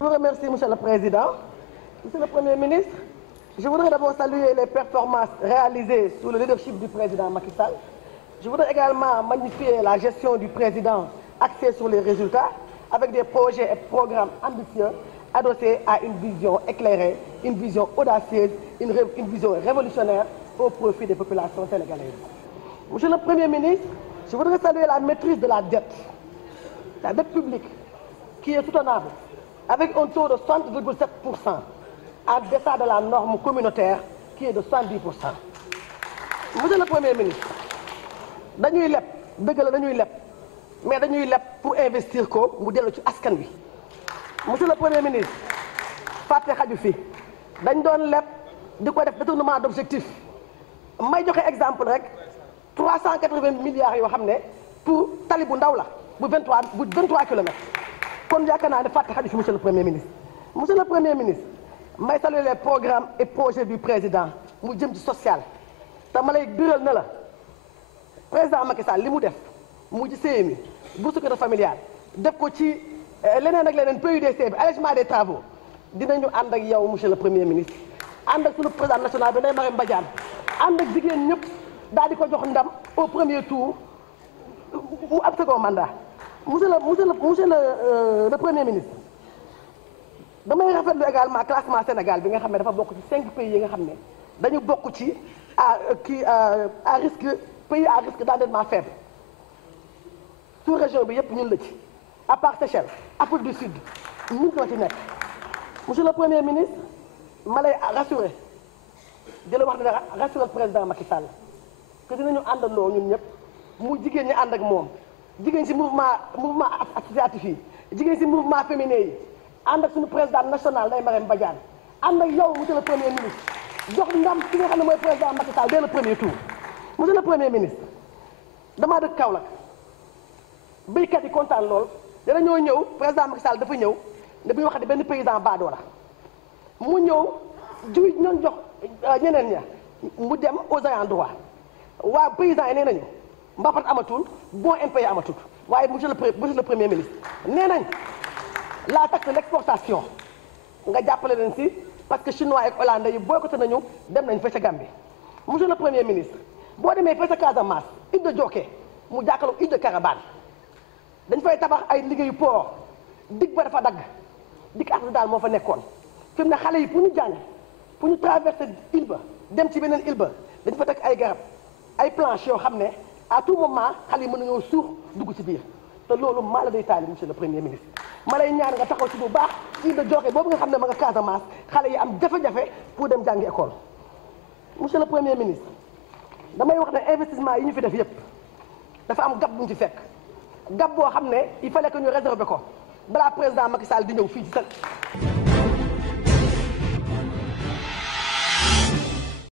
Je vous remercie, Monsieur le Président. Monsieur le Premier ministre, je voudrais d'abord saluer les performances réalisées sous le leadership du président Macky Sall. Je voudrais également magnifier la gestion du président axée sur les résultats, avec des projets et programmes ambitieux adossés à une vision éclairée, une vision audacieuse, une vision révolutionnaire au profit des populations sénégalaises. Monsieur le Premier ministre, je voudrais saluer la maîtrise de la dette publique, qui est soutenable, avec un taux de 60,7%, en deçà de la norme communautaire, qui est de 70%. Monsieur le Premier ministre, dañuy leb dëgg la dañuy leb mais dañuy leb pour investir ko mu dellu ci askan wi. Monsieur le Premier ministre, fàtte xaju fi dañ doon leb di ko def détournement d'objectif. May joxe exemple rek 380 milliards yoo xam ne pour tali bu ndaw la bu 23 kilomètres. Kon yaakaar naa ne fàtte xaju fi monsieur le Premier ministre. Monsieur le Premier ministre, may saluer les programmes et projets du président mu jëm ci social te ma lay biral na la président Macky Sall li mu def mu ci CMI bourse familiale def ko ci leneen ak leneen PUDC bi allègement des travaux dinañu ànd ak yow monsieur le Premier ministre ànd ak sunu président national bi Ndeye Marième Badiane ànd ak jigéen ñëpp daal di ko jox ndam au premier tour mu ab second mandat. Monsieur le Premier ministre, damay rafetlu également classement Sénégal bi nga xam ne dafa bokk ci 5 pays yi nga xam ne dañu bokk ci à risque pays à risque d'endettement faible. Sous région bi yëpp ñun la ci à part Seychelles, Afrique du Sud ñun ñoo ci nekk. Monsieur le Premier ministre, ma lay rassurer di la wax ne rassurer président Macky Sall que dinañu àndandoo ñun ñëpp mu jigéen ñi ànd ak moom jigéen ci mouvement associatif yi jigéen ci mouvement féminin yi ànd ak suñu président national Ndeye Marième Badiane ànd ak yow monsieur le Premier ministre jox ndam ki nga xam ne mooy président Macky Sall dès le premier tour. Monsieur le Premier ministre, damaa dëkk Kaolack béykat yi kontaan lool danañoo ñëw président Macky Sall dafa ñëw ne bu ñu waxati benn paysan baadoo la mu ñëw jiw ñoon jox ñeneen ña mu dem aux ayants droit waa paysans yi nee nañu mbapat amatul bon impayé amatul waaye monsieur le Premier ministre nee nañ la taxe de l'exportation nga jàppale leen si parce que chinois ak hollandais yi boycotté nañu dem nañ fa ca Gambie. Monsieur le Premier ministre, boo demee fa ca Casamance île de Dioké mu jàkkaarloo île de Carabane dañ fay tabax ay liggéeyu port dig ba dafa dagg dig artisanal moo fa nekkoon fi mu ne xale yi pour ñu jàng pour ñu traverser île ba dem ci beneen île ba dañ fa teg ay garab ay planches yoo xam ne à tout moment xale yi mën nañoo suux dugg ci biir te loolu maa la day taali monsieur le Premier ministre. ma lay ñaan nga taxaw ci bu baax île de Dioké boobu nga xam ne ma nga Casamance xale yi am jafe-jafe pour dem jàngi école. Monsieur le Premier ministre, damay wax ne investissement yi ñu fi def yépp dafa am gab bu ñu ci fekk gab boo xam ne il fallait que ñu réserver ko balaa président Macky Sall di ñëw fii ci